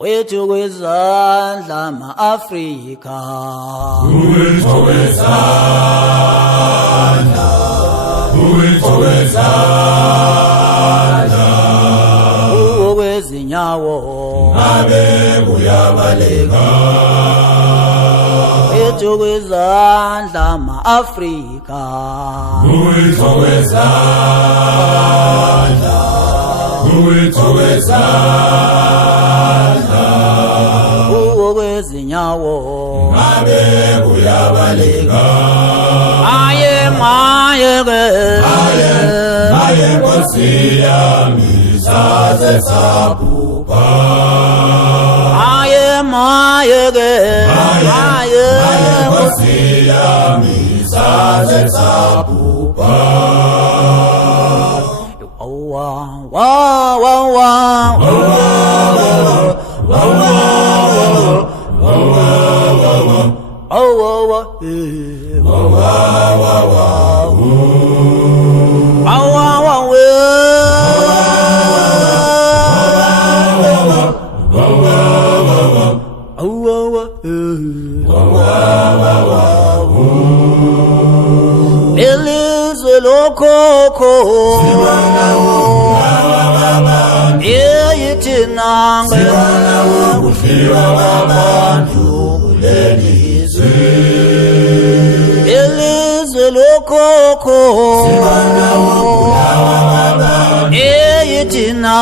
wethu kwezandla ma-Afrika. Wethu kwezandla, wethu kwezandla. Kwezinyawo ngabe kuyabaleka. wethu kwezandla ma-Afrika. Wethu kwezandla, wethu kwezandla. Kwezinyawo ngabe kuyabaleka. aye ke Aye Nkosi yami saze sabhubha. aye ke Aye Nkosi yami saze sabhubha. wa Elizwe lokoko yithina Kufika abantu kulelizwe. Elizwe lokoko yithina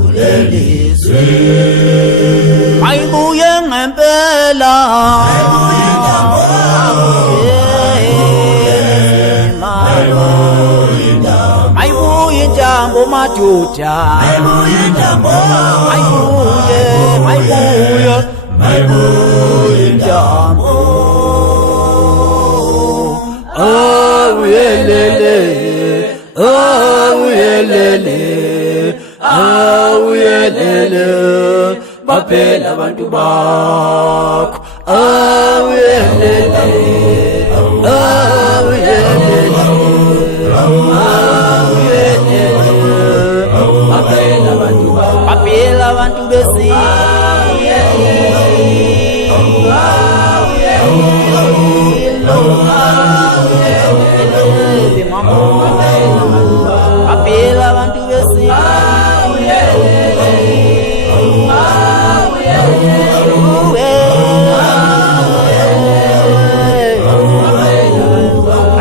kulelizwe. Ayibuye ngempela ayibuye intambo madoda ayibuye intambo awuyelele baphela abantu bakho awuyelele baphela abantu baphela abantu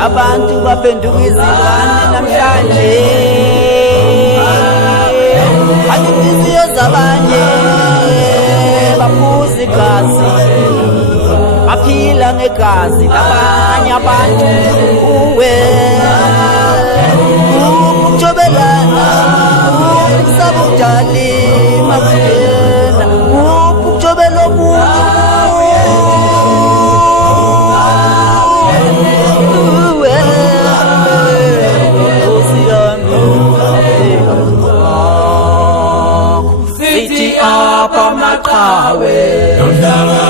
abantu baphenduka izilwane namhlanje. Inhliziyo zabanye baphuza igazi, baphila ngegazi labanye abantu. Ukujobelana sabudali makuyena ukujobela apa maqhawe Londala